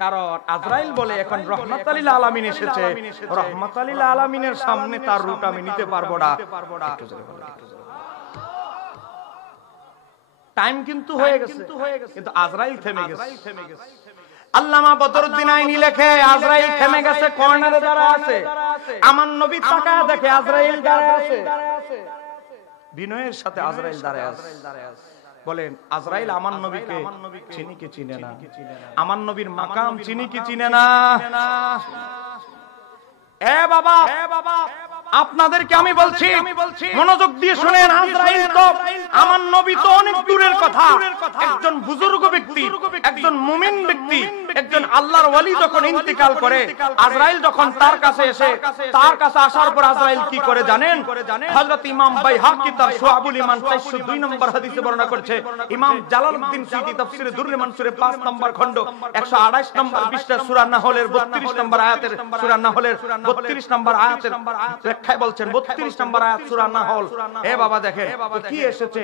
কারণ আজরাইল বলে এখন রহমাতুল লিল আলামিন এসেছে, রহমাতুল লিল আলামিনের সামনে তার রূপ আমি নিতে পারবো না। টাইম কিন্তু হয়ে গেছে, কিন্তু আজরাইল থেমে গেছে। আল্লামা বদরুদ্দিন আইনি লেখে আজরাইল থেমে গেছে, কর্নারে দাঁড়া আছে। আমার নবী তাকায় দেখে আজরাইল দাঁড়ায় আছে, বিনয়ের সাথে আজরাইল দাঁড়ায় আছে। বলেন আজরাইল আমার নবীকে চিনি কি চিনে না? আমার নবীর মাকাম চিনি কি চিনে না? এ বাবা, আপনাদেরকে আমি বলছি, মনোযোগ দিয়ে শুনেন। আজরাইল তো আমার নবী তো অনেক দূরের কথা, একজন বুজুর্গ ব্যক্তি, একজন মুমিন ব্যক্তি, একজন আল্লাহর ওয়ালি যখন ইন্তিকাল করে, আজরাইল যখন তার কাছে এসে, তার কাছে আসার পর আজরাইল কি করে জানেন? হযরত ইমাম বাইহাকি তার শুআবুল ঈমান 402 নম্বর হাদিসে বর্ণনা করেছে। ইমাম জালালউদ্দিন সুয়ুতী তাফসীরে দুররে মানসুরে 5 নম্বর খণ্ড 128 নম্বর পৃষ্ঠা সূরা নাহলের 32 নম্বর আয়াতের, সূরা নাহলের 32 নম্বর আয়াতের ব্যাখ্যায় বলছেন, 32 নম্বর আয়াত সূরা নাহল। এ বাবা দেখেন কি এসেছে,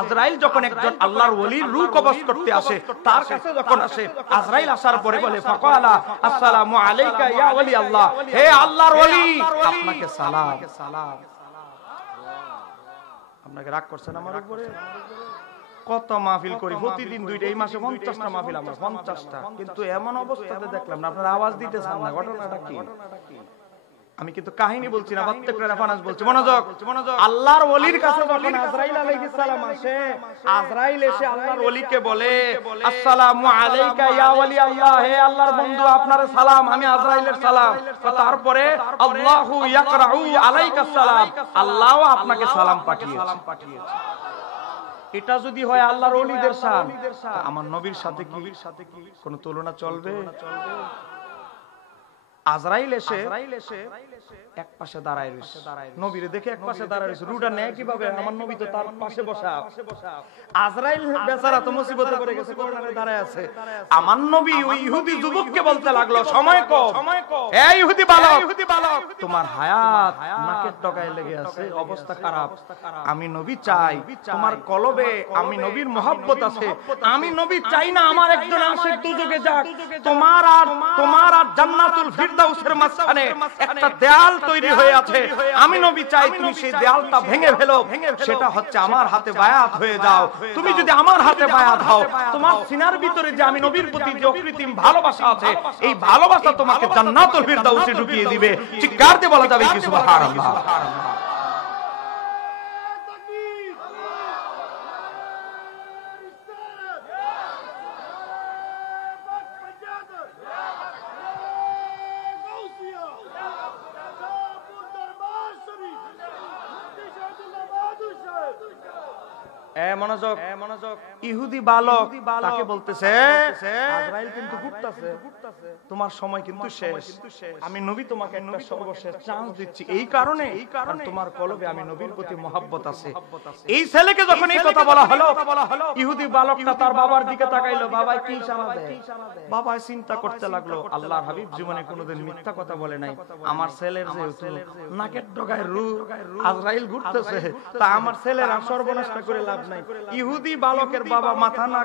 আজরাইল যখন একজন আল্লাহর ওলির রূহ কবজ করতে আসে, তার কাছে যখন আসে, আজরাইল আসার পরে বলে ফাকালা আসসালামু আলাইকা ইয়া ওলি আল্লাহ, হে আল্লাহর ওলি আপনাকে সালাম। আপনাকে রাগ করছেন আমার উপরে? কত মাহফিল করি প্রতিদিন, দুইটা, এই মাসে 50টা মাহফিল আমার, 50টা, কিন্তু এমন অবস্থাতে দেখলাম না আপনারা আওয়াজ দিতেছেন না। ঘটনাটা কি? আমি কিন্তু কাহিনী বলছি না, প্রত্যেকটা রেফারেন্স বলছি। মনোযোগ। আল্লাহর ওলির কাছে যখন আজরাইল আলাইহিস সালাম আসে, আজরাইল এসে আল্লাহর ওলিকে বলে আসসালামু আলাইকা ইয়া ওলি আল্লাহ, হে আল্লাহর বন্ধু আপনার সালাম, আমি আজরাইলের সালাম। তারপরে আল্লাহু ইয়াকরাউ আলাইকা সালাম, আল্লাহও আপনাকে সালাম পাঠিয়েছে। এটা যদি হয় আল্লাহর ওলিদের শান, আমার নবীর সাথে কি কোনো তুলনা চলবে? আজরাইল এসে এক পাশে দাঁড়ায় রয়েছে, নবীরে দেখে এক পাশে দাঁড়ায় রয়েছে। রুটা নেয় কিভাবে? আমার নবী তো তার পাশে বসা। আজরাইল বেচারা তো মুসিবতে পড়ে গেছে, কর্নারে দাঁড়ায় আছে। আমার নবী ওই ইহুদি যুবককে বলতে লাগলো, সময় কম, এই ইহুদি বালক, তোমার হায়াত নাকের ডগায় লেগে আছে, অবস্থা খারাপ। আমি নবী চাই তোমার কলবে আমি নবীর মহব্বত আছে, আমি নবী চাই না আমার একজন আশিক দুজকে যাক। তোমার আর জান্নাতুল ফিরদাউসের মাঝখানে একটা দেয়াল তৈরি হয়ে আছে, আমি নবী চাই তুমি সেই দেয়ালটা ভেঙে ফেলো, সেটা হচ্ছে আমার হাতে বায়াত হয়ে যাও। তুমি যদি আমার হাতে বায়াত হও, তোমার সিনার ভিতরে যে আমি নবীর প্রতি যে অকৃত্রিম ভালোবাসা আছে, এই ভালোবাসা তোমাকে জান্নাতুল ফিরদাউসে ঢুকিয়ে দিবে। চিৎকার দিয়ে বলা যাবে কি সুবহানাল্লাহ। মনোযোগ। ইহুদি বালক তাকে বলতেছে আজরাইল কিন্তু ঘুরতেছে, তোমার সময় কিন্তু শেষ, আমি নবী তোমাকে একটা সর্বশেষ চান্স দিচ্ছি, এই কারণে কারণ তোমার কলবে আমি নবীর প্রতি মহব্বত আছে। এই ছেলেকে যখন এই কথা বলা হলো, ইহুদি বালকটা তার বাবার দিকে তাকাইলো, বাবা কি ইশারা দেয়? বাবা চিন্তা করতে লাগলো, আল্লাহর হাবিব জীবনে কোনোদিন মিথ্যা কথা বলে নাই, আমার ছেলের যেহেতু নাকের ডগায় রূহ, আজরাইল ঘুরতেছে, তা আমার ছেলের সর্বনাশ করে লাভ নাই। ইহুদি বালকের বাবা মাথা না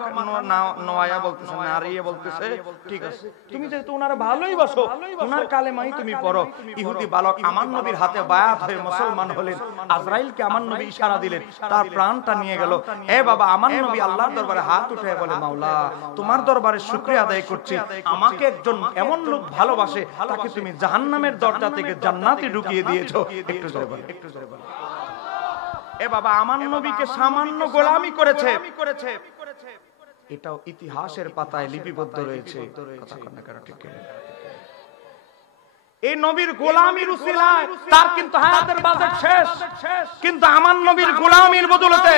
নোয়া বলতেছে, নাড়িয়ে বলতেছে, ঠিক আছে তুমি যেহেতু ওনারে ভালোই বাসো, ওনার কালেমাই তুমি পড়ো। ইহুদি বালক আমার নবীর হাতে বায়াত হয়ে মুসলমান হলেন। আজরাইলকে আমার নবী ইশারা দিলেন, তার প্রাণটা নিয়ে গেল। এ বাবা, আমার নবী আল্লাহর দরবারে হাত উঠে বলে, মাওলা তোমার দরবারে শুকরিয়া আদায় করছি, আমাকে একজন এমন লোক ভালোবাসে, তাকে তুমি জাহান্নামের দরজা থেকে জান্নাতে ঢুকিয়ে দিয়েছো। একটু জোরে বল, একটু জোরে বল। এ বাবা, আমার নবীকে সামান্য গোলামি করেছে, এটাও ইতিহাসের পাতায় লিপিবদ্ধ রয়েছে। এই নবীর গোলামির উসিলায় তার কিন্তু হায়াতের বাজেট শেষ, কিন্তু আমার নবীর গোলামির বদৌলতে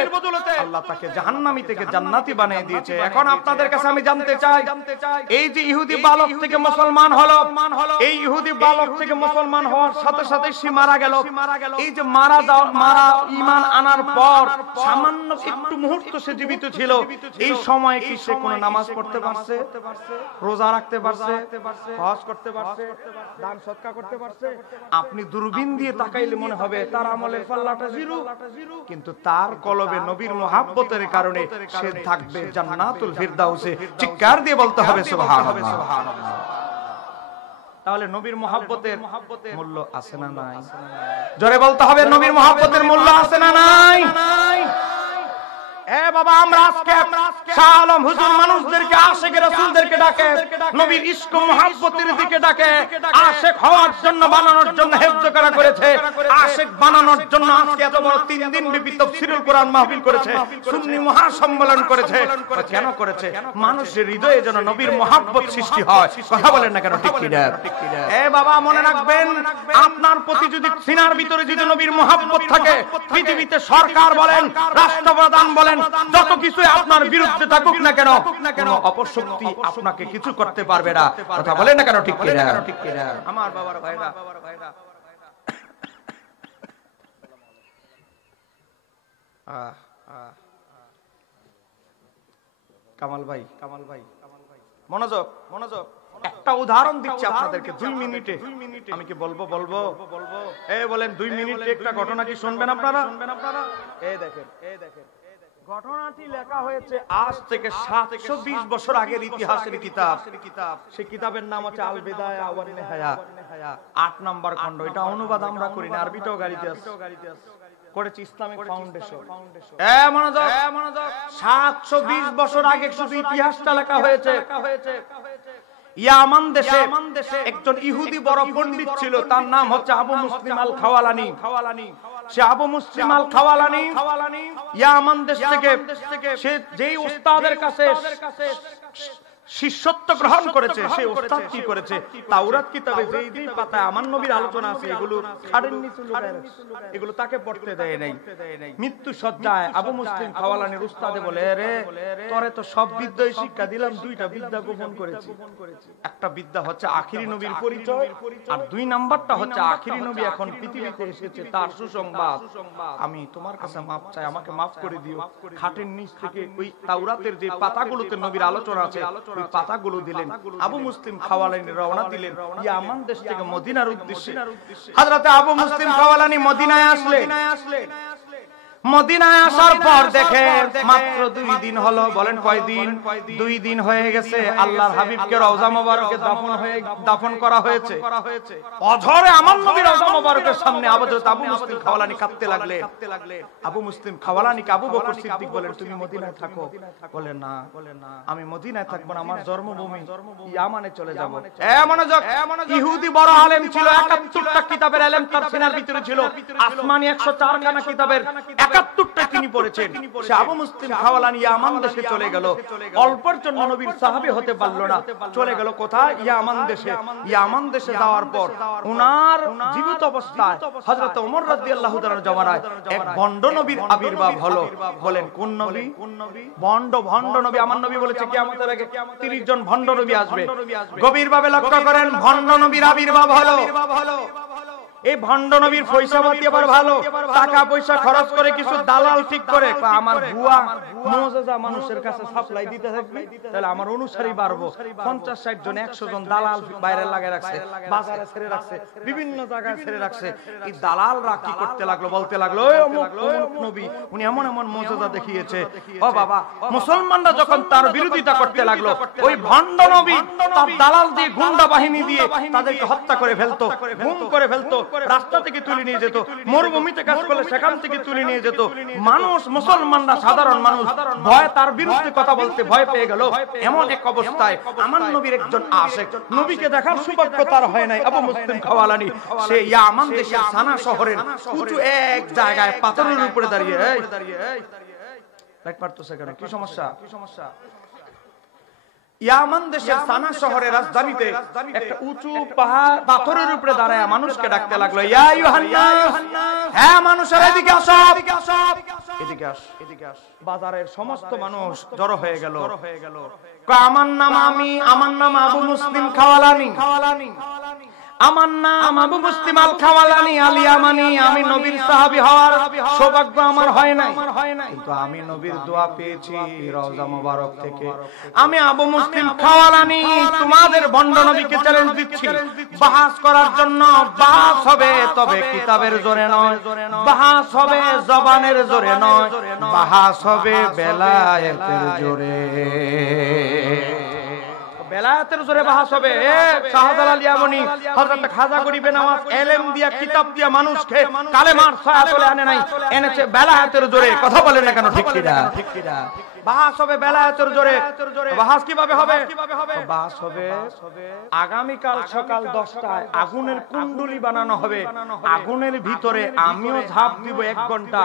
আল্লাহ তাকে জাহান্নামী থেকে জান্নাতি বানিয়ে দিয়েছে। এখন আপনাদের কাছে আমি জানতে চাই, এই যে ইহুদি বালক থেকে মুসলমান হলো, এই ইহুদি বালক থেকে মুসলমান হওয়ার সাথে সাথে সে মারা গেল। এই যে মারা ঈমান আনার পর সামান্য একটু মুহূর্ত সে জীবিত ছিল, এই সময় কি সে কোনো নামাজ পড়তে পারছে, রোজা রাখতে পারছে, হজ করতে পারছে, দান সদকা করতে পারছে। আপনি দূরবীন দিয়ে তাকাইলে মনে হবে তার আমলের পাল্লাটা জিরো, কিন্তু তার কলবে নবীর মুহাব্বতের কারণে সে থাকবে জান্নাতুল ফিরদাউসে। চিৎকার দিয়ে বলতে হবে সুবহানাল্লাহ। তাহলে নবীর মুহাব্বতের মূল্য আছে না নাই? জোরে বলতে হবে, নবীর মুহাব্বতের মূল্য আছে না নাই? এ বাবা, আমরা আজকে শাহ আলম হুজুর মানুষদেরকে আশিক রাসূলদেরকে ডাকে, নবীর ইশক মুহাব্বতের দিকে ডাকে। আশিক হওয়ার জন্য বানানোর জন্য হেফজ করা করেছে, আশিক বানানোর জন্য আজকে এত বড় 3 দিন ব্যাপী তাফসীরুল কোরআন মাহফিল করেছে, সুন্নি মহাসম্মেলন করেছে। কেন করেছে? মানুষের হৃদয়ে যেন নবীর মুহাব্বত সৃষ্টি হয়। কথা বলেন না কেন? ঠিক কি না? এ বাবা, মনে রাখবেন, আপনার প্রতি যদি সিনার ভিতরে যদি নবীর মুহাব্বত থাকে, পৃথিবীতে সরকার বলেন, রাষ্ট্রপ্রধান বলেন, যত কিছু আপনার বিরুদ্ধে থাকুক না কেন, কোন অপশক্তি আপনাকে কিছু করতে পারবে না। কথা বলেন না কেন? ঠিক কি না? আমার বাবার ভাইরা, কামাল ভাই, মনোযোগ, একটা উদাহরণ দিচ্ছি আপনাদেরকে 2 মিনিটে। আমি কি বলবো? এই বলেন 2 মিনিটে একটা ঘটনা কি শুনবেন আপনারা? এই দেখেন, ঘটনাটি লেখা হয়েছে আজ থেকে 720 বছর আগের ইতিহাসের কিতাব। সেই কিতাবের নাম হচ্ছে আল বিদায়া ওয়ান নিহায়া, 8 নম্বর খণ্ড। এটা অনুবাদ আমরা করি না, আরবিটাও গাড়িতে আছে, করেছে ইসলামিক ফাউন্ডেশন। মনোযোগ, 720 বছর আগে শুধু ইতিহাসটা লেখা হয়েছে। ইয়ামান দেশে একজন ইহুদি বড় পণ্ডিত ছিল, তার নাম হচ্ছে আবু মুসলিম আল খাওয়ালানি। সে আবু মুসলিম আল খাওয়ালানি ইয়ামান দেশ থেকে সে যেই উস্তাদের কাছে শিষ্যত্ব গ্রহণ করেছে, সেই উস্তাদ কি করেছে? তাওরাত কিতাবে যেই যেই পাতায় আমার নবীর আলোচনা আছে, এগুলো খাড়ের নিচে লুকায় রাখছে, এগুলো তাকে পড়তে দেয় নাই। মৃত্যু সজ্জায় আবু মুসলিম খাওয়ালানির উস্তাদে বলে, রে তোরে তো সব বিদ্যাই শিক্ষা দিলাম, 2টা বিদ্যা গোপন করেছি। একটা বিদ্যা হচ্ছে আখিরি নবীর পরিচয়, আর 2 নাম্বারটা হচ্ছে আখিরি নবী এখন পৃথিবীতে এসেছে, তার সুসংবাদ। আমি তোমার কাছে মাপ চাই, আমাকে মাফ করে দিও। খাটের নিচ থেকে ওই তাওরাতের যে পাতাগুলোতে নবীর আলোচনা আছে, ওই পাতাগুলো দিলেন। আবু মুসলিম খাওয়ালানি রওনা দিলেন ইয়ামান দেশ থেকে মদিনার উদ্দেশ্যে। হযরত আবু মুসলিম খাওয়ালানি মদিনায় আসলেন। মদিনায় আসার পর দেখে মাত্র 2 দিন হলো। বলেন কয় দিন? 2 দিন হয়ে গেছে আল্লাহর হাবিবকে রওজা মোবারকে দাফন করা হয়েছে। অঝরে আমার নবীর রওজা মোবারকের সামনে হযরত আবু মুসলিম খাওয়ালানি কাঁদতে লাগলেন। আবু মুসলিম খাওয়ালানিকে আবু বকর সিদ্দিক বলেন, তুমি মদিনায় থাকো? বলে না, আমি মদিনায় থাকব না, আমার জন্মভূমি ইয়ামানে চলে যাব। মনোযোগ, ইহুদি বড় আলেম ছিল, 71টা কিতাবের ইলম তার সিনার ভিতরে ছিল। আসমানি 104 খানা কিতাবের 71টা তিনি পড়েছেন। সে আবু মুসলিম খাওয়ালানি ইয়ামান দেশে চলে গেল। অল্পের জন্য নবীর সাহাবী হতে পারল না, চলে গেল কোথায়? ইয়ামান দেশে। ইয়ামান দেশে যাওয়ার পর উনার জীবিত অবস্থায় হযরত ওমর রাদিয়াল্লাহু তাআলার জামানায় এক ভণ্ড নবীর আবির্ভাব হলো। বলেন কোন নবী? ভণ্ড নবী। আমার নবী বলেছে কিয়ামতের আগে 30 জন ভণ্ড নবী আসবে। গভীরভাবে লক্ষ্য করেন, ভণ্ড নবীর আবির্ভাব হলো। এই ভণ্ড নবীর পয়সাপাতি আবার ভালো, টাকা পয়সা খরচ করে কিছু দালাল ঠিক করে, আমার ভুয়া মুআজিজা মানুষের কাছে সাপ্লাই দিতে থাকবে, তাহলে আমার অনুসারী বাড়বো। 50-60 জন 100 জন দালাল বাইরে লাগিয়ে রাখছে, বাজারে ছেড়ে রাখছে, বিভিন্ন জায়গায় ছেড়ে রাখছে। এই দালালরা কি করতে লাগলো? বলতে লাগলো, ওই অমুক নবী উনি এমন এমন মুআজিজা দেখিয়েছে। ও বাবা, মুসলমানরা যখন তার বিরোধিতা করতে লাগলো, ওই ভণ্ড নবী তার দালাল দিয়ে, গুন্ডা বাহিনী দিয়ে তাদেরকে হত্যা করে ফেলতো, গুম করে ফেলতো, রাস্তা থেকে তুলে নিয়ে যেত, মরুভূমিতে কাজ করলে সেখান থেকে তুলে নিয়ে যেত। মানুষ, মুসলমানরা, সাধারণ মানুষ ভয় তার বিরুদ্ধে কথা বলতে ভয় পেয়ে গেল। এমন এক অবস্থায় আমার নবীর একজন আশিক, নবীকে দেখার সৌভাগ্য তার হয় নাই, আবু মুসলিম খাওয়ালানি, সে ইয়ামান দেশের সানা শহরের উঁচু এক জায়গায় পাথরের উপরে দাঁড়িয়ে, কি সমস্যা? ইয়ামান দেশের সানা শহরের রাজধানীতে একটা উঁচু পাহাড় পাথরের উপরে দাঁড়ায় মানুষকে ডাকতে লাগলো, ইয়া আইয়ুহান্নাস, হ্যাঁ মানুষেরা এদিকে আসো, এদিকে আস, এদিকে আস। বাজারের সমস্ত মানুষ জড়ো হয়ে গেল। আমার নাম আবু মুসলিম খাওয়ালানি। আমার নাম আবু মুসলিম আল খাওয়ালানি আল ইয়ামানি, আমি নবীর সাহাবী হওয়ার সৌভাগ্য আমার হয় নাই, কিন্তু আমি নবীর দোয়া পেয়েছি রওজা মোবারক থেকে। আমি আবু মুসলিম খাওয়ালানি তোমাদের ভণ্ড নবীকে চ্যালেঞ্জ দিচ্ছি, বাহাস করার জন্য বাহাস হবে, তবে কিতাবের জোরে নয়, বাহাস হবে জবানের জোরে নয়, বাহাস হবে বেলায়েতের জোরে। বেলায়েতের জোরে বাহাস হবে। শাহজালাল আল ইয়ামানি হযরত খাজা গরিবে নওয়াজ ইলম দিয়া কিতাব দিয়া মানুষকে কালেমার ছায়া তুলে আনে নাই, এনেছে বেলায়েতের জোরে। কথা বলেন না কেন? ঠিক কিনা? বাহাস হবে বেলায়েতের জোরে। বাহাস কিভাবে হবে? বাহাস হবে আগামীকাল সকাল 10টায় আগুনের কুণ্ডলি বানানো হবে, আগুনের ভিতরে আমিও ঝাঁপ দিব 1 ঘন্টা।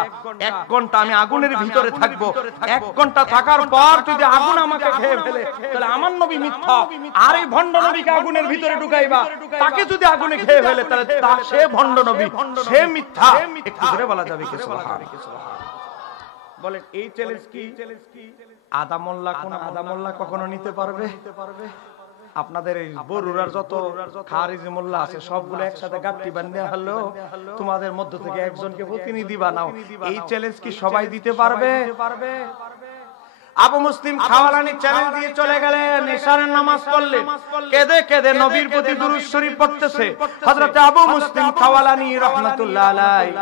1 ঘন্টা আমি আগুনের ভিতরে থাকবো। 1 ঘন্টা থাকার পর যদি আগুন আমাকে খেয়ে ফেলে তাহলে আমার নবী মিথ্যা, আর এই ভণ্ড নবীকে আগুনের ভিতরে ঢুকাইবা, তাকে যদি আগুনে খেয়ে ফেলে তাহলে সে ভণ্ড নবী, সে মিথ্যা। একটু জোরে বলা যাবে কি? সুবহানাল্লাহ। বলেন এই চ্যালেঞ্জ কি? আদামুল্লাহ কোন আদামুল্লাহ কখনো নিতে পারবে? আপনাদের এই বরুরার যত খারিজি মোল্লা আছে সবগুলো একসাথে গাঁটটি বাঁধিয়ে হলো তোমাদের মধ্য থেকে একজনকে প্রতিনিধি বানাও। এই চ্যালেঞ্জ কি সবাই দিতে পারবে? আবু মুসলিম খাওয়ালানি চ্যালেঞ্জ দিয়ে চলে গেলেন, ইশারের নামাজ পড়লেন, কেঁদে কেঁদে নবীর প্রতি দুরূদ শরীফ পড়তেছে। হযরত আবু মুসলিম খাওয়ালানি রাহমাতুল্লাহ আলাইহি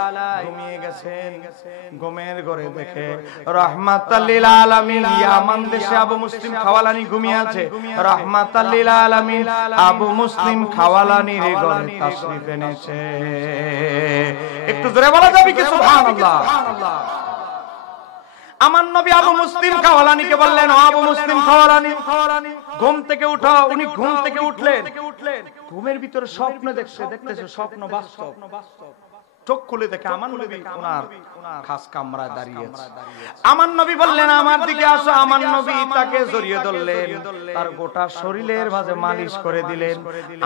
ঘুমিয়ে গেছেন। ঘুমের ঘরে দেখে রাহমাতাল লিল আলামিন ইয়ামান দেশে আবু মুসলিম খাওয়ালানি ঘুমিয়ে আছে। রাহমাতাল লিল আলামিন আবু মুসলিম খাওয়ালানির ঘরে তাশরীফ এনেছে। একটু জোরে বলা যাবে কি? সুবহানাল্লাহ। আমার নবী আবু মুসলিম খাওয়ালানিকে বললেন, আবু মুসলিম খাওয়ালানি ঘুম থেকে উঠো। উনি ঘুম থেকে উঠলেন, ঘুমের ভিতরে স্বপ্ন দেখতেছে, স্বপ্ন বাস্তব। চোখ খুলে দেখে আমার নবী ওনার খাস কামরায় দাঁড়িয়ে আছে। আমার নবী বললেন, আমার দিকে আসো। আমার নবী তাকে জড়িয়ে ধরলেন, তার গোটা শরীরের মাঝে মালিশ করে দিলেন।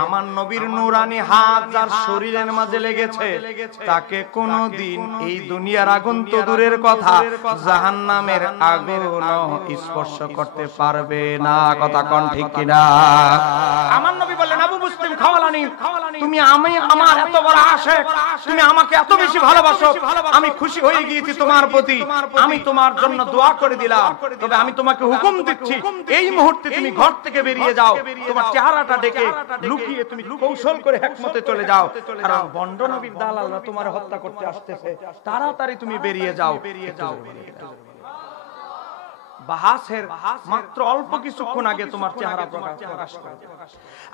আমার নবীর নূরানি হাত যার শরীরের মাঝে লেগেছে তাকে কোনোদিন এই দুনিয়ার আগুন তো দূরের কথা, জাহান্নামের আগুনও স্পর্শ করতে পারবে না। কথা কোন ঠিক কিনা? আমার নবী বললেন, আবু মুসলিম খাওয়ালানি তুমি আমার এত বড় আশিক, তুমি আমাকে এত বেশি ভালোবাসো, আমি খুশি হয়ে গিয়েছি তোমার প্রতি, আমি তোমার জন্য দোয়া করে দিলাম। তবে আমি তোমাকে হুকুম দিচ্ছি এই মুহূর্তে তুমি ঘর থেকে বেরিয়ে যাও, তোমার চেহারাটা ডেকে লুকিয়ে তুমি কৌশল করে হিকমতে চলে যাও, কারণ ভণ্ড নবীর দালালরা তোমার হত্যা করতে আসতেছে, তাড়াতাড়ি তুমি বেরিয়ে যাও। বাহাসের মাত্র অল্প কিছুক্ষণ আগে তোমার চেহারা প্রকাশ করে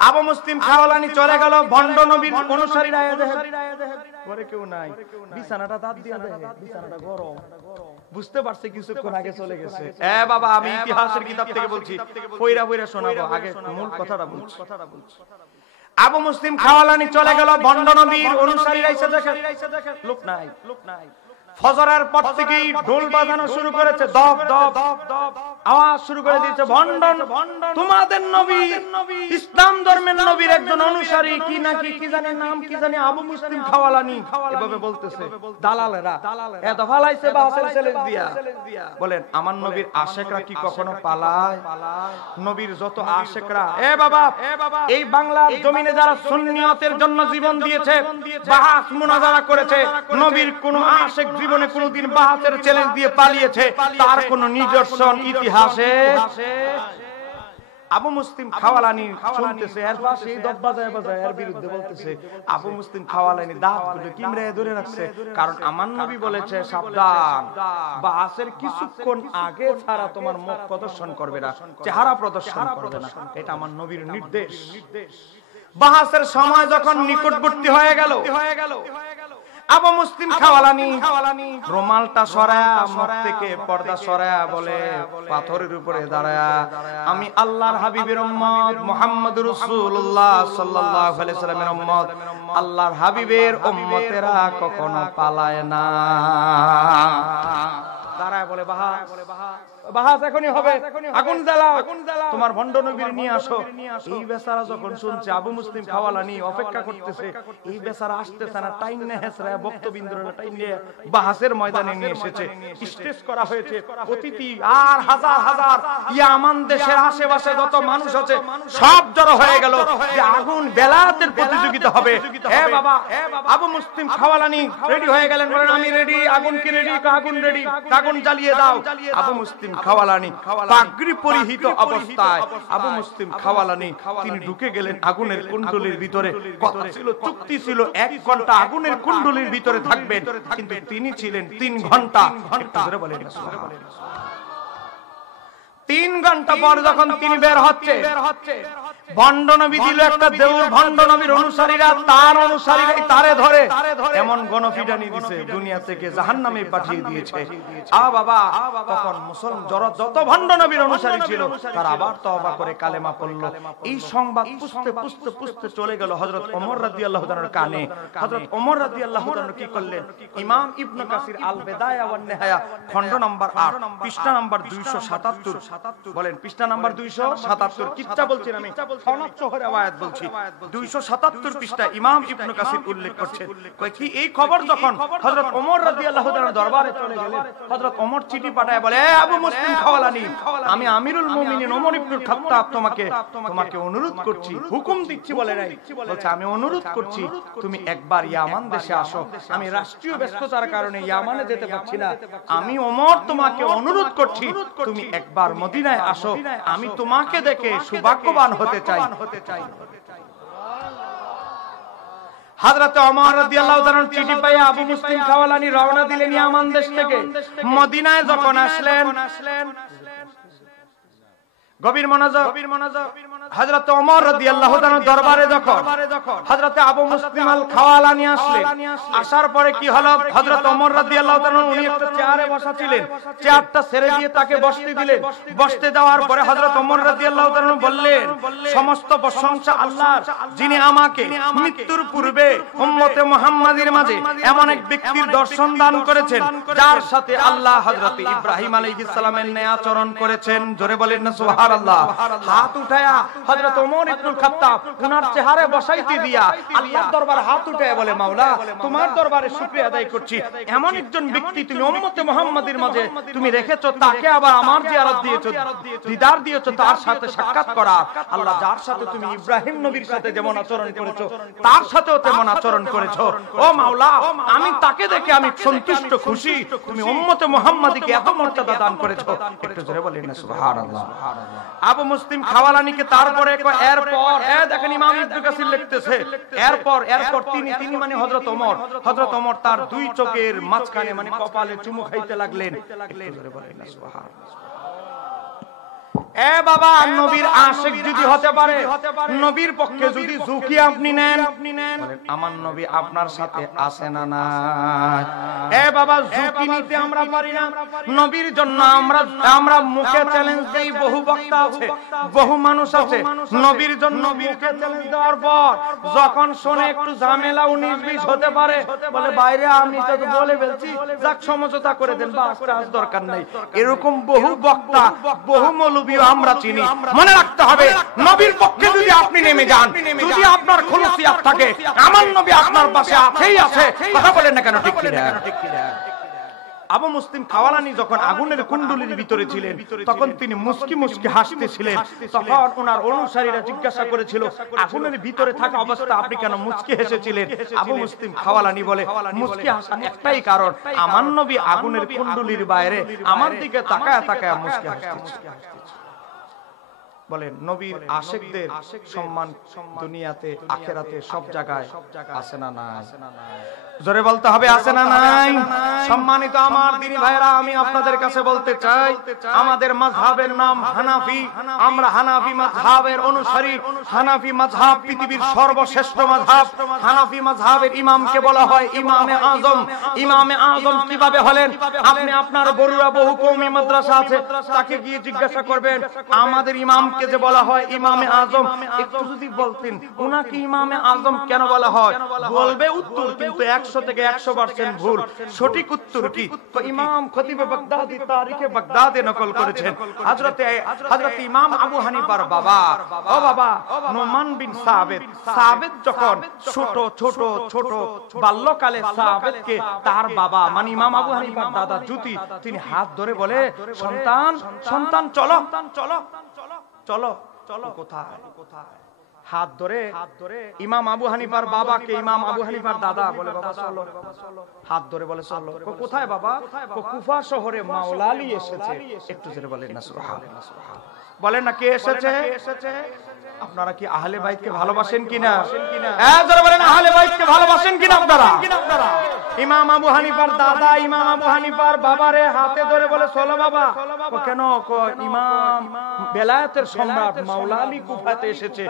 আবু মুসলিম খাওয়ালানি চলে গেল। ভণ্ড নবীর অনুসারীরা ঘরে কেউ নাই, বিছানাটা দাঁত দিয়ে দেখে বিছানাটা গরম, বুঝতে পারছে কিছুক্ষণ আগে চলে গেছে। বাবা আমি ইতিহাসের কিতাব থেকে বলছি, পয়রা পয়রা শোনাবো, আগে মূল কথাটা বলছি। আবু মুসলিম খাওয়ালানি চলে গেল, ভণ্ড নবীর অনুসারীরা এসে দেখে লোক নাই। ফজরের পর থেকেই ঢোল বাজানো শুরু করেছে, দপ দপ আওয়াজ শুরু করে দিয়েছে, ভণ্ডন তোমাদের নবী, ইসলাম ধর্মের নবীর একজন অনুসারী, কি নাকি কি জানে নাম, কি জানে আবু মুসলিম খাওয়ালানি, এভাবে বলতেছে দালালেরা। এত ফালাইছে বাহাসের ছেলে দিয়া। বলেন আমার নবীর আশিকরা কি কখনো পালায়? নবীর যত আশিকরা বাবা এই বাংলার জমিনে যারা সুন্নিয়তের জন্য জীবন দিয়েছে, বাহাস মুনাজারা করেছে, নবীর কোন আশিক জীবনে কোনদিন বাহাসের চ্যালেঞ্জ দিয়ে পালিয়েছে তার কোন নিদর্শন ইতিহাসে? আবু মুসলিম খাওয়ালানি শুনতেছে, এর পাশে দব বাজায় বাজায় এর বিরুদ্ধে বলতেছে। আবু মুসলিম খাওয়ালানি দাঁতগুলো কিমরে ধরে রাখছে, কারণ আমার নবী বলেছে সাবধান, বাহাসের কিছুক্ষণ আগে ছাড়া তোমার মুখ প্রদর্শন করবে না, চেহারা প্রদর্শন করবে না, এটা আমার নবীর নির্দেশ। বাহাসের সময় যখন নিকটবর্তী হয়ে গেল, আবু মুসলিম খাওয়ালানি রুমালটা সরায়া, মুখ থেকে পর্দা সরায়া বলে পাথরের উপরে দাঁড়ায়া, আমি আল্লাহর হাবিবের উম্মত মুহাম্মদুর রাসূলুল্লাহ সাল্লাল্লাহু আলাইহি সাল্লামের উম্মত, আল্লাহর হাবিবের উম্মতেরা কখনো পালায় না। দাঁড়ায় বলে বাহাস এখনই হবে, আগুন জ্বালাও, তোমার ভণ্ড নবীর নিয়ে আসো। এই বেচারা যখন শুনছে আবু মুসলিম খাওয়ালানি অপেক্ষা করতেছে, এই বেচারা আসতেছে না, টাইম নে হেসরা বক্তবিন্দুরা টাইম নিয়ে বাহাসের ময়দানে নিয়ে এসেছে, স্টেজ করা হয়েছে, অতিথি আর হাজার হাজার ইয়ামান দেশের আশেপাশে যত মানুষ আছে সব জড়ো হয়ে গেল যে আগুন বেলাতের প্রতিযোগিতা হবে। হে বাবা, আবু মুসলিম খাওয়ালানি রেডি হয়ে গেলেন, বলেন আমি রেডি। আগুন কি রেডি? আগুন রেডি, আগুন জ্বালিয়ে দাও। আবু মুসলিম খাওয়ালানি পাগড়ি পরিহিত অবস্থায় আবু মুসলিম খাওয়ালানি তিনি ঢুকে গেলেন আগুনের কুণ্ডলীর ভিতরে। কথা ছিল, চুক্তি ছিল 1 ঘন্টা আগুনের কুণ্ডলীর ভিতরে থাকবেন, কিন্তু তিনি ছিলেন 3 ঘন্টা। একটু জোরে বলেন না সুবহানাল্লাহ। 3 ঘন্টা পর যখন তিনি বের হচ্ছে, ভণ্ড নবী দিল একটা দেউর, ভণ্ড নবীর অনুসারীরা তার অনুসারীরাই তারে ধরে এমন গণপিটানি দিয়েছে, দুনিয়া থেকে জাহান্নামে পাঠিয়ে দিয়েছে। বাবা, তখন মুসলমান যত ভণ্ড নবীর অনুসারী ছিল তারা আবার তওবা করে কালেমা পড়ল। এই সংবাদ পুষতে পুষতে পুষতে চলে গেল হযরত ওমর রাদিয়াল্লাহু তাআলার কানে। হযরত ওমর রাদিয়াল্লাহু তাআলা কি করলেন? ইমাম ইবনে কাসির আল বিদায়া ওয়ান নিহায়া খণ্ড নাম্বার 8 পৃষ্ঠা নাম্বার 277, বলেন পৃষ্ঠা নাম্বার 277, কিচ্ছা বলছেন আমি, সনদ সহ riwayat বলছি। 277 পৃষ্ঠা ইমাম ইবনে কাসির উল্লেখ করছেন, কয় কি এই খবর যখন হযরত ওমর রাদিয়াল্লাহু তাআলার দরবারে চলে গেলেন, হযরত ওমর চিঠি পাঠায় বলে, এ আবু মুসলিম খাওয়ালানি, আমি আমিরুল মুমিনিন ওমর ইবনে খাত্তাব তোমাকে অনুরোধ করছি, হুকুম দিচ্ছি বলে নাই, বলছে আমি অনুরোধ করছি তুমি একবার ইয়ামান দেশে আসো। আমি রাষ্ট্রীয় ব্যস্ততার কারণে ইয়ামানে যেতে পারছি না, আমি ওমর তোমাকে অনুরোধ করছি তুমি একবার মদিনায় আসো, আমি তোমাকে দেখে সৌভাগ্যবান হতে চাই। হযরত ওমর রাদিয়াল্লাহু তাআলা চিঠি পেয়ে আবু মুসলিম খাওয়ালানি রওনা দিলেন ইয়ামান দেশ থেকে। মদিনায় যখন আসলেন, গভীর মনোযোগ, হযরত ওমর রাদিয়াল্লাহু তাআলা দরবারে যখন হযরত আবু মুসলিম আল খাওয়ালানি আসলেন, আসার পরে কি হলো, হযরত ওমর রাদিয়াল্লাহু তাআলা উনি একটা চেয়ারে বসা ছিলেন, চেয়ারটা ছেড়ে দিয়ে তাকে বসতে দিলেন। বসতে দেওয়ার পরে হযরত ওমর রাদিয়াল্লাহু তাআলা বললেন, সমস্ত প্রশংসা আল্লাহর, যিনি আমাকে মৃত্যুর পূর্বে উম্মতে মুহাম্মাদীর মাঝে এমন এক ব্যক্তির দর্শন দান করেছেন যার সাথে আল্লাহ হযরত ইব্রাহিম আলাইহিস সালামের ন্যায় আচরণ করেছেন। জোরে বলেন না সুবহানাল্লাহ। হাত উঠায়া হযরত ওমর ইবনে খাত্তাব উনার চেহারে বসাইতে দিয়া আল্লাহর দরবারে হাত উঠায়া বলে, মাওলা তোমার দরবারে শুকরিয়া আদায় করছি, এমন একজন ব্যক্তি তুমি উম্মতে মুহাম্মাদীর মাঝে তুমি রেখেছো, তাকে আবার আমার জিয়ারত দিয়েছো, দিদার দিয়েছো, তার সাথে সাক্ষাৎ করা। আল্লাহ যার সাথে তুমি ইব্রাহিম নবীর সাথে যেমন আচরণ করেছো তার সাথেও তেমন আচরণ করেছো। ও মাওলা, আমি তাকে দেখে আমি সন্তুষ্ট, খুশি, তুমি উম্মতে মুহাম্মাদীকে এত মর্যাদা দান করেছো। একটু জোরে বলেন না সুবহানাল্লাহ। আবু মুসলিম খাওয়ালানিকে তারপরে এরপর দেখেন ইমাম ইবনে কাসির লিখতেছে, এরপর তিনি মানে হযরত ওমর তার 2 চোখের মাঝখানে মানে কপালে চুমু খাইতে লাগলেন। একটু জোরে বলেন না সুবহানাল্লাহ। এ বাবা, নবীর আশিক যদি হতে পারে, নবীর পক্ষে যদি ঝুঁকি আপনি নেন, আমার নবী আপনার সাথে আছে না নাই? এ বাবা, ঝুঁকি নিতে আমরা পারি না। নবীর জন্য আমরা মুখে চ্যালেঞ্জ দেই, বহু বক্তা আছে, বহু মানুষ আছে, নবীর জন্য মুখে চ্যালেঞ্জ দেওয়ার পর যখন শুনে একটু ঝামেলা 19-20 হতে পারে, বলে বাইরে আমি তো বলে ফেলছি, যাক সমঝোতা করে দেন, বাস দরকার নাই। এরকম বহু বক্তা, বহু মৌলবী আমরা চিনি। মনে রাখতে হবে, নবীর পক্ষে যদি আপনি নেমে যান, যদি আপনার খুলুসিয়াত থাকে, আমার নবী আপনার পাশে আছেই আছে। কথা বলেন না কেন? ঠিক কি না? আবু মুসলিম খাওয়ালানি যখন আগুনের কুণ্ডলীর ভিতরে ছিলেন, তখন তিনি মুস্কি মুস্কি হাসতেছিলেন। তখন ওনার অনুসারীরা জিজ্ঞাসা করেছিল, আগুনের ভিতরে থাকা অবস্থা আপনি কেন মুস্কি হেসেছিলেন? আবু মুসলিম খাওয়ালানি বলে, মুস্কি হাসার একটাই কারণ, আমার নবী আগুনের কুণ্ডলীর বাইরে আমার দিকে তাকায় তাকায় মুস্কি হাসতেছে। বলেন, নবীর আশিকদের সম্মান দুনিয়াতে আখিরাতে সব জায়গায় আছে না নাই? জোরে বলতে হবে, আছে না নাই? সম্মানিত আমার দিনী ভাইরা, আমি আপনাদের কাছে বলতে চাই, আমাদের মাযহাবের নাম হানাফি। আমরা হানাফি মাযহাবের অনুসারী। হানাফি মাযহাব পৃথিবীর সর্বশ্রেষ্ঠ মাযহাব। হানাফি মাযহাবের ইমামকে বলা হয় ইমামে আযম। ইমামে আযম কিভাবে হলেন? আপনি আপনার বড়ুয়া বহু কওমি মাদ্রাসা আছে, তাকে গিয়ে জিজ্ঞাসা করবেন, আমাদের ইমামকে যে বলা হয় ইমামে আযম, একটু যদি বলতেন উনাকে ইমামে আযম কেন বলা হয়, বলবে উত্তর কিন্তু 100 থেকে 100% ভুল। সঠিক উত্তর কি? তো ইমাম খতিবে বাগদাদি তারিখে বাগদাদে নকল করেছেন, হযরত ইমাম আবু হানিফার বাবা, ও বাবা নোমান বিন সাবিত যখন ছোট বাল্যকালে সাবিতকে তার বাবা মানে ইমাম আবু হানিফার দাদা জুতি, তিনি হাত ধরে বলে, সন্তান চলো। কোথায়? হাত ধরে ইমাম আবু হানিফার বাবাকে ইমাম আবু হানিফার দাদা বলে, বাবা চলো। হাত ধরে বলে চলো। কোথায় বাবা? কুফা শহরে মাওলা আলী এসেছে। একটু জোরে বলেন না সুবহানাল্লাহ। বলেন না কে এসেছে? আপনারা কি আহলে বাইতকে ভালোবাসেন কিনা? হ্যাঁ জোরে বলেন, আহলে বাইতকে ভালোবাসেন কিনা আপনারা? ইমাম আবু হানিফার দাদা ইমাম আবু হানিফার বাবারে হাতে ধরে বলে চলো বাবা। কেন? ইমাম বেলায়েতের সম্রাট মাওলা আলী কুফাতে এসেছে,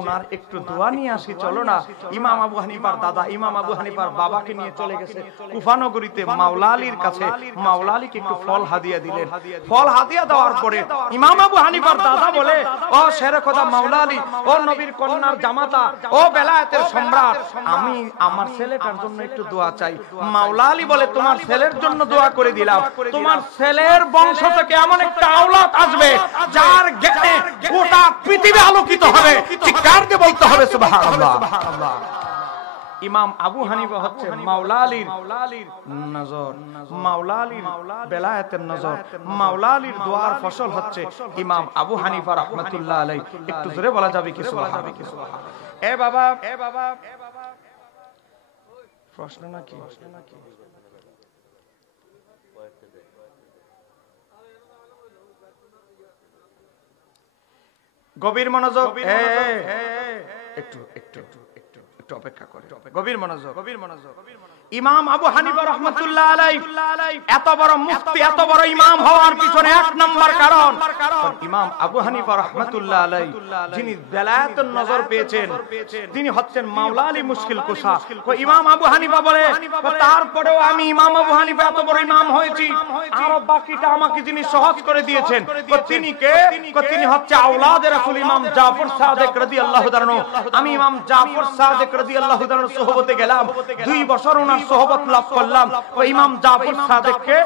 ওনার একটু দোয়া নিয়ে আসি, চলো না। ইমাম আবু হানিফার দাদা ইমাম আবু হানিফার বাবাকে নিয়ে চলে গেছে কুফা নগরীতে মাওলা আলীর কাছে। মাওলা আলীকে একটু ফল হাদিয়া দিলেন। ফল হাদিয়া দেওয়ার পরে ইমাম আবু হানিফার দাদা বলে, ও শেরে খোদা মাওলা আলী, ও নবীর কন্যার জামাতা, ও বেলায়েতের সম্রাট, আমি আমার ছেলেটার জন্য একটু দোয়া চাই। মাওলা আলী বলে, তোমার ছেলের জন্য দোয়া করে দিলাম, তোমার ছেলের বংশ থেকে এমন একটা আওলাদ আসবে যার জ্ঞানে গোটা পৃথিবী আলোকিত হবে। চিৎকার দিয়ে বলতে হবে সুবহানাল্লাহ। ইমাম আবু হানিফা হচ্ছে মাওলা আলীর নজর, মাওলা আলীর বেলায়েতের নজর, মাওলা আলীর দোয়ার ফসল হচ্ছে ইমাম আবু হানিফা রাহমাতুল্লাহ আলাইহি। একটু জোরে বলা যাবে কি সুবহানাল্লাহ? এ বাবা প্রশ্ন নাকি? গভীর মনোযোগ, একটু অপেক্ষা করে, গভীর মনোযোগ। ইমাম আবু হানিফা রাহমাতুল্লাহ আলাইহি এত বড় মুফতি, এত বড় ইমাম হওয়ার পিছনে এক নাম্বার কারণ ইমাম আবু হানিফা রাহমাতুল্লাহ আলাইহি যিনি বেলায়েতের নজর পেয়েছেন, তিনি হচ্ছেন মাওলা আলী মুশকিল কুশা। ইমাম আবু হানিফা বলে, তারপরেও আমি ইমাম আবু হানিফা এত বড় ইমাম হয়েছি, আরো বাকিটা আমাকে যিনি সহজ করে দিয়েছেন, তিনি কে? তিনি হচ্ছে আওলাদে রাসূল ইমাম জাফর সাদিক রাদিয়াল্লাহু তাআলা। আমি ইমাম জাফর সাদিক রাদিয়াল্লাহু তাআলার সোহবতে গেলাম, 2 বছর ওনার সোহবত লাভ করলাম। ইমাম জাফর সাদিককে,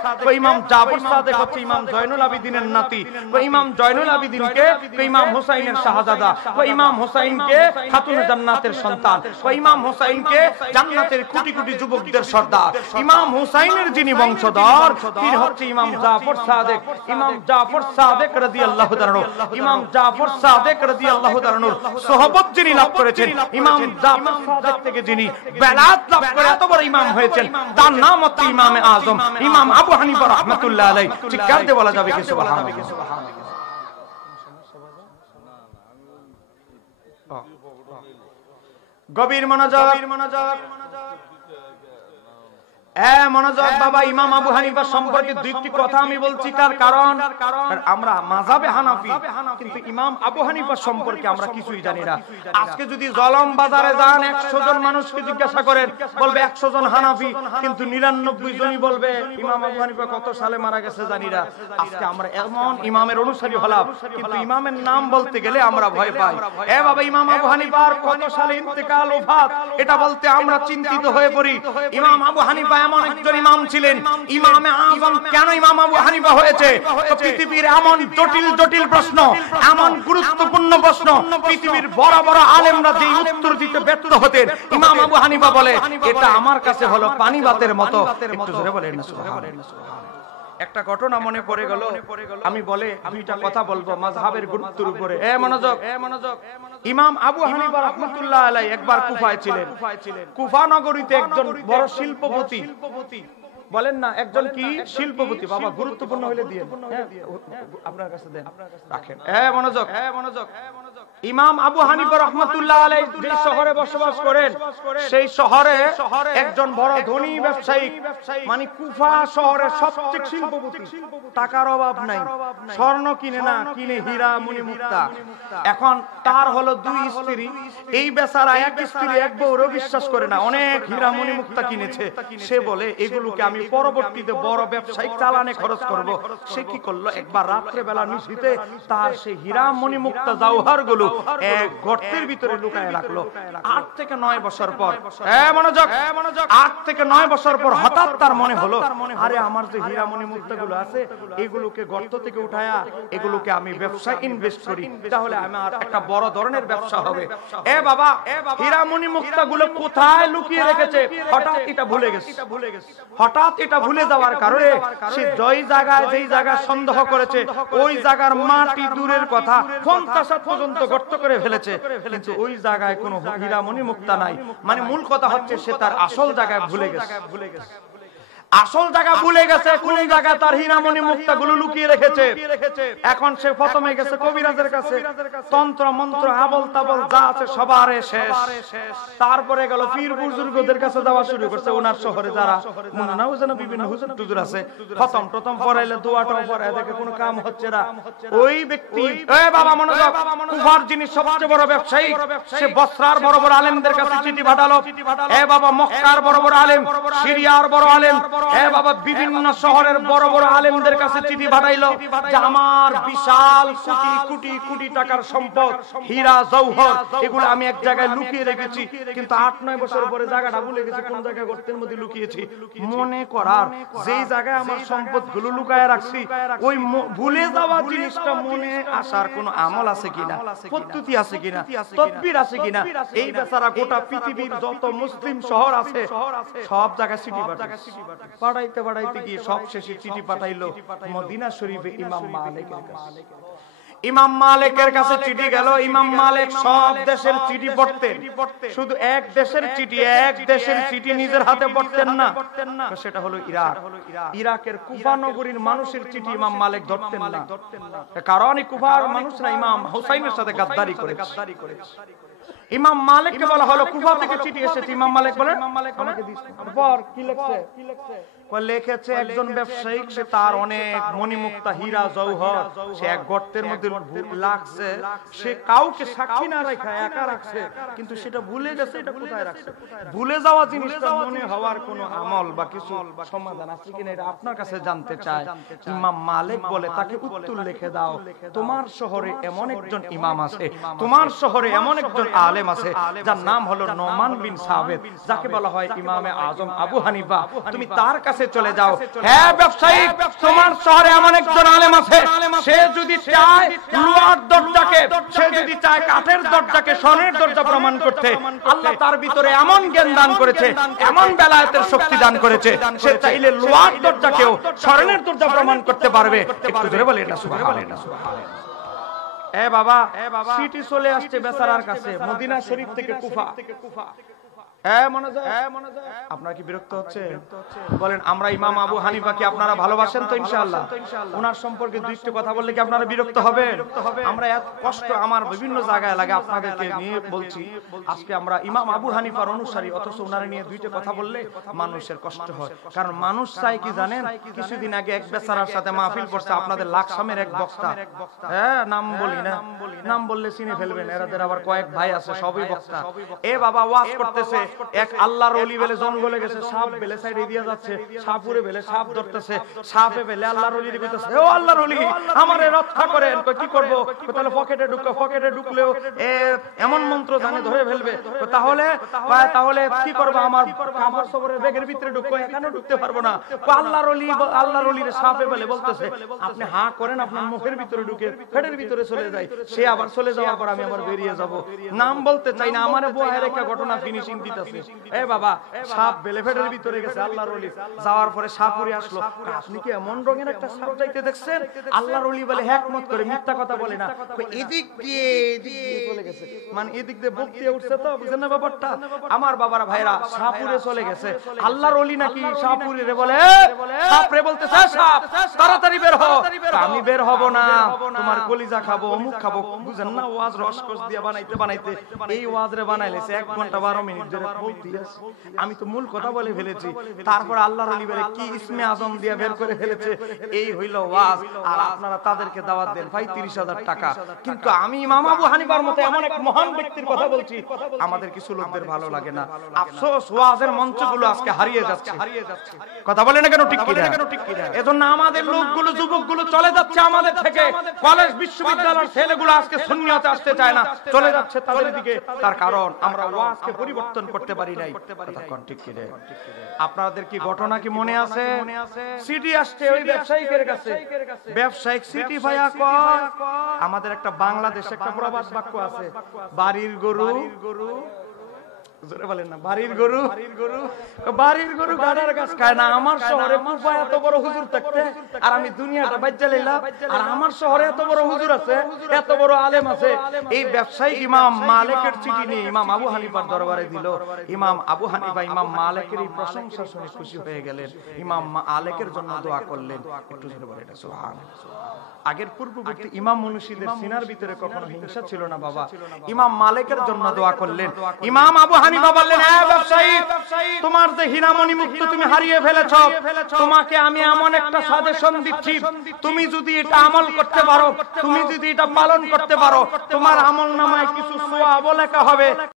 ইমাম জাফর সাদিক হচ্ছে ইমাম জয়নুল আবেদিনের নাতি, ইমাম জয়নুল আবেদিনকে ইমাম হুসাইনের শাহজাদা, ইমাম হুসাইনকে খাতুনে জান্নাতের সন্তান, ইমাম হুসাইনকে জান্নাতের কোটি কোটি যুবকদের সর্দার। ইমাম হুসাইনের যিনি বংশধর, তিনি হচ্ছে ইমাম জাফর সাদিক। ইমাম জাফর সাদিক রাদিয়াল্লাহু তাআলা, ইমাম জাফর সাদিক রাদিয়াল্লাহু তাআলা সোহবত যিনি লাভ করেছেন, ইমাম জাফর সাদিক থেকে যিনি বেলায়েত লাভ করে এত বড় ইমাম হয়েছেন, তার নাম হচ্ছে ইমামে আজম ইমাম আবু হানিফা রাহমাতুল্লাহ আলাইহি। চিৎকার দিয়ে বলা যাবে কি সুবহানাল্লাহ? গভীর মনোযোগ, মনোযোগ বাবা। ইমাম আবু হানিফা সম্পর্কে দুইটি কথা আমি বলছি, তার কারণ আমরা মাযহাবে হানাফি, কিন্তু ইমাম আবু হানিফা সম্পর্কে আমরা কিছুই জানি না। আজকে যদি জলম বাজারে যান, 100 জন মানুষকে জিজ্ঞাসা করেন, বলবে 100 জন হানাফি, কিন্তু 99 জনই বলবে ইমাম আবু হানিফা কত সালে মারা গেছে জানি না। আজকে আমরা এমন ইমামের অনুসারী হলাম, কিন্তু ইমামের নাম বলতে গেলে আমরা ভয় পাই। বাবা, ইমাম আবু হানিফার কত সালে ইন্তেকাল ওফাত, এটা বলতে আমরা চিন্তিত হয়ে পড়ি। ইমাম আবু হানিফা এমন একজন ইমাম ছিলেন, ইমামে আযম কেন ইমাম আবু হানিফা হয়েছে? তো পৃথিবীর এমন জটিল জটিল প্রশ্ন, এমন গুরুত্বপূর্ণ প্রশ্ন, পৃথিবীর বড় বড় আলেমরা যে উত্তর দিতে ব্যর্থ হতেন, ইমাম আবু হানিফা বলে এটা আমার কাছে হলো পানিবাতের মতো। একটু জোরে বলেন না সুবহানাল্লাহ। একটা ঘটনা মনে পড়ে গেল, আমি বলে দুইটা কথা বলবো মাযহাবের গুরুত্বের উপরে। মনোযোগ। ইমাম আবু হানিফা রাহমাতুল্লাহ আলাইহি একবার কুফায় ছিলেন। কুফা নগরীতে একজন বড় শিল্পপতি, বলেন না একজন কি শিল্পপতি, বাবা গুরুত্বপূর্ণ হলে দিয়ে আপনার কাছে দেন, রাখেন। মনোযোগ। ইমাম আবু হানিফা রাহমাতুল্লাহ আলাইহি যে শহরে বসবাস করেন, সেই শহরে একজন বড় ধনী ব্যবসায়ী, মানে কুফা শহরের সবচেয়ে শিল্পপতি, টাকার অভাব নাই, স্বর্ণ কিনে না, কিনে হীরা মণি মুক্তা। এখন তার হলো 2 স্ত্রী, এই বেচারা এক স্ত্রী এক বউরও বিশ্বাস করে না, অনেক হীরা মণি মুক্তা কিনেছে। সে বলে এগুলোকে আমি পরবর্তীতে বড় ব্যবসায়িক চালানে খরচ করব। সে কি করলো, একবার রাত্রে বেলা নিশিতে তার সেই হীরা মণি মুক্তা জওহর গুলো এক গর্তের ভিতরে লুকায় রাখলো। 8 থেকে 9 বছর পর, মনোযোগ, 8 থেকে 9 বছর পর হঠাৎ তার মনে হলো, আরে আমার যে হীরা মণি মুক্তা গুলো আছে, এগুলোকে গর্ত থেকে উঠায়া এগুলোকে আমি ব্যবসায় ইনভেস্ট করি, তাহলে আমার একটা বড় ধরনের ব্যবসা হবে। বাবা, হীরা মণি মুক্তা গুলো কোথায় লুকিয়ে রেখেছে হঠাৎ এটা ভুলে গেছে। হঠাৎ হঠাৎ এটা ভুলে যাওয়ার কারণে সে যেই জায়গায় সন্দেহ করেছে ওই জায়গার মাটি দূরের কথা 50 হাত পর্যন্ত গর্ত করে ফেলেছে, কিন্তু ওই জায়গায় কোনো হীরামণি মুক্তা নাই। মানে মূল কথা হচ্ছে সে তার আসল জায়গায় ভুলে গেছে। আসল জায়গা ভুলে গেছে, কোন জায়গা তার হীরামণি মুক্তাগুলো লুকিয়ে রেখেছে। এখন সে প্রথমে গেছে কবিরাজের কাছে, তন্ত্র মন্ত্র আবল তাবল যা আছে সবারে শেষ। তারপরে গেল পীর বুজুর্গদের কাছে যাওয়া শুরু করছে। ওনার শহরে যারা মনে নাও যেন বিভিন্ন হুজুর টুজুর আছে, প্রথম পড়াইলে দোয়াটাও পড়ায় দেখে কোনো কাম হচ্ছে না। ওই ব্যক্তি এ বাবা মনোযোগ, কুফার যিনি সবচেয়ে বড় ব্যবসায়ী, সে বসরার বড় বড় আলেমদের কাছে চিঠি পাঠালো। এ বাবা মক্কার বড় বড় আলেম, সিরিয়ার বড় আলেম, এ বাবা বিভিন্ন শহরের বড় বড় আলেমদের কাছে চিঠি পাঠাইলো যে আমার বিশাল কোটি কোটি কোটি টাকার সম্পদ, হীরা জওহর, এগুলো আমি এক জায়গায় লুকিয়ে রেখেছি, কিন্তু 8-9 বছর পরে জায়গাটা ভুলে গেছি কোন জায়গায় গর্তের মধ্যে লুকিয়েছি। মনে করার যেই জায়গায় আমার সম্পদগুলো লুকায় রাখছি, ওই ভুলে যাওয়া জিনিসটা মনে আসার কোন আমল আছে কিনা, পদ্ধতি আছে কিনা, তদবির আছে কিনা। এই বেচারা গোটা পৃথিবীর যত মুসলিম শহর আছে সব জায়গায় চিঠি পাঠাইতে গিয়ে সব শেষে চিঠি পাঠাইলো মদিনা শরীফে ইমাম মালিকের কাছে। ইমাম মালিকের কাছে চিঠি গেল। ইমাম মালিক সব দেশের চিঠি পড়তেন, শুধু এক দেশের চিঠি নিজের হাতে পড়তেন না, সেটা হলো ইরাক। ইরাকের কুফা নগরীর মানুষের চিঠি ইমাম মালিক ধরতেন না, কারণ এই কুফার মানুষরা ইমাম হুসাইনের সাথে গাদ্দারি করেছে। ইমাম মালিককে বলা হলো কুফা থেকে চিঠি এসেছে। ইমাম মালিক বলেন আমাকে দিস। পর কি লিখছে? লিখেছে একজন ব্যবসায়ী, সে তার অনেক মণিমুক্তা হীরা জওহর সে এক গর্তের মধ্যে লাগছে, সে কাউকে সাক্ষী না রাখা একা রাখছে, কিন্তু সেটা ভুলে গেছে। এটা কোথায় রাখছে? ভুলে যাওয়া জিনিসটা মনে হওয়ার কোনো আমল বা কিছু সমাধান আছে কিনা এটা আপনার কাছে জানতে চায়। ইমাম মালিক বলে তাকে উত্তর লিখে দাও, তোমার শহরে এমন একজন ইমাম আছে, তোমার শহরে এমন একজন আলেম আছে যার নাম হলো নোমান বিন সাবিত, যাকে বলা হয় ইমামে আজম আবু হানিফা, তুমি তার কাছে চলে যাও। হ্যাঁ ব্যবসায়ী, তোমার শহরে এমন একজন আলেম আছে, সে যদি চায় লোহার দরজাকে, সে যদি চায় কাঠের দরজাকে স্বর্ণের দরজা প্রমাণ করতে, আল্লাহ তার ভিতরে এমন জ্ঞান দান করেছে, এমন বেলায়েতের শক্তি দান করেছে, সে চাইলে লোহার দরজাকেও স্বর্ণের দরজা প্রমাণ করতে পারবে। একটু জোরে বলে এটা সুবহানাল্লাহ। এ বাবা সিটি চলে আসছে বেচারার কাছে মদিনা শরীফ থেকে কুফা। আপনার কি বিরক্ত হচ্ছে? বলেন আমরা ইমাম আবু হানিফাকে আপনারা ভালোবাসেন তো? ইনশাআল্লাহ। ওনার সম্পর্কে দুইটা কথা বললে কি আপনারা বিরক্ত হবেন? আমরা এত কষ্ট আমার বিভিন্ন জায়গায় লাগে আপনাদেরকে নিয়ে বলছি। আজকে আমরা ইমাম আবু হানিফার অনুসারী, অথচ ওনারে নিয়ে দুইটা কথা বললে মানুষের কষ্ট হয়। কারণ মানুষ চাই কি জানেন, কিছুদিন আগে এক বেচারার সাথে মাহফিল করছে আপনাদের লাকসামের এক বক্তা, হ্যাঁ নাম বলি না, নাম বললে চিনে ফেলবেন, এরাদের আবার কয়েক ভাই আছে সবই বক্তা। এ বাবা ওয়াজ করতেছে, এক আল্লাহর ওলি বেলে জঙ্গলে গেছে, সাপ বেলে সাইডে দিয়ে যাচ্ছে, সাপুরে বেলে সাপ ধরতেছে, সাপে বেলে আল্লাহর ওলি কইতেছে ও আল্লাহর ওলি আমারে রক্ষা করেন। কই কি করব? তাহলে পকেটে ঢুকো, পকেটে ঢুকলেও এমন মন্ত্র জানে ধরে ফেলবে। তাহলে কি করব? আমার কাপড় সবরের ব্যাগের ভিতরে ঢুকো, এখানে ঢুকতে পারবো না। আল্লাহর ওলিরে সাপে বেলে বলতেছে আপনি হা করেন, আপনার মুখের ভিতরে ঢুকে পেটের ভিতরে চলে যায়। সে আবার চলে যাওয়ার পর আমি আবার বেরিয়ে যাব। নাম বলতে চাই না, আমারে বহায় রেখা ঘটনা ফিনিশিং দিতেছে। এ বাবা সাপ বেলেফেটের ভিতরে গেছে আল্লাহর ওলি, যাওয়ার পরে সাপুরে আসলো। আপনি কি এমন রঙের একটা সাপ যাইতে দেখছেন? আল্লাহর ওলি বলে হিকমত করে মিথ্যা কথা বলে না, এদিক দিয়ে চলে গেছে, মানে এদিক দিয়ে বুক দিয়ে উঠছে। তো বুঝেন না ব্যাপারটা? আমার বাবারা ভাইরা, সাপুরে চলে গেছে। আল্লাহর ওলি নাকি সাপুরে রে বলে, সাপ রে বলতেছে সাপ তাড়াতাড়ি বের হও। আমি বের হব না, তোমার কলিজা খাবো, অমুক খাবো। বুঝেন না? ওয়াজ রসকস দিয়ে বানাইতে এই ওয়াজ রে বানাইলেছে 1 ঘন্টা 12 মিনিট ধরে। আমি তো মূল কথা বলে ফেলেছি, তারপর আল্লাহর ওলি বলে কি ইসমে আজম দিয়ে বের করে ফেলেছে। এই হইল ওয়াজ, আর আপনারা তাদেরকে দাওয়াত দেন ভাই 30,000 টাকা। কিন্তু আমি ইমাম আবু হানিফার মতো এমন এক মহান ব্যক্তির কথা বলছি, আমাদের কিছু লোকদের ভালো লাগে না। আফসোস ওয়াজের মঞ্চগুলো আজকে হারিয়ে যাচ্ছে। কথা বলে না কেন? ঠিক কি না? এজন্য আমাদের লোকগুলো, যুবকগুলো চলে যাচ্ছে আমাদের থেকে। কলেজ বিশ্ববিদ্যালয়ের ছেলেগুলো আজকে সুন্নিয়তে আসতে চায় না, চলে যাচ্ছে তাদের দিকে। তার কারণ আমরা ওয়াজকে পরিবর্তন করতে পারি নাই। আপনাদের কি ঘটনা কি মনে আছে? সিটি আসছে ওই ব্যবসায়ীদের কাছে, ব্যবসায়িক সিটি ভাইয়া কয় আমাদের একটা বাংলাদেশে একটা প্রবাদ বাক্য আছে, বাড়ির গরু জোরে বলেন না, বাড়ির গরু, বাড়ির গরু গাড়ার গাছ খায় না। আমার শহরে কুফা এত বড় হুজুর থাকতে আর আমি দুনিয়াটা বাজ্জা লইলাম, আর আমার শহরে এত বড় হুজুর আছে, এত বড় আলেম আছে। এই ব্যবসায়ী ইমাম মালিকের চিঠি নিয়ে ইমাম আবু হানিফার দরবারে দিল। ইমাম আবু হানিফা ইমাম মালিকের এই প্রশংসা শুনে খুশি হয়ে গেলেন। ইমাম মালিকের জন্য দোয়া করলেন। একটু জোরে বলেন এটা সুবহানাল্লাহ। আগের পূর্ববর্তী ইমাম মুনশিদের সিনার ভিতরে কখনো হিংসা ছিল না বাবা। ইমাম মালিকের জন্য দোয়া করলেন। ইমাম আবু হানিফা বললেন, হ্যাঁ ব্যবসায়ী, তোমার যে হীরামণি মুক্ত তুমি হারিয়ে ফেলেছো, তোমাকে আমি এমন একটা সাজেশন দিচ্ছি, তুমি যদি এটা আমল করতে পারো, তুমি যদি এটা পালন করতে পারো, তোমার আমল নামায় কিছু সওয়াব লেখা হবে।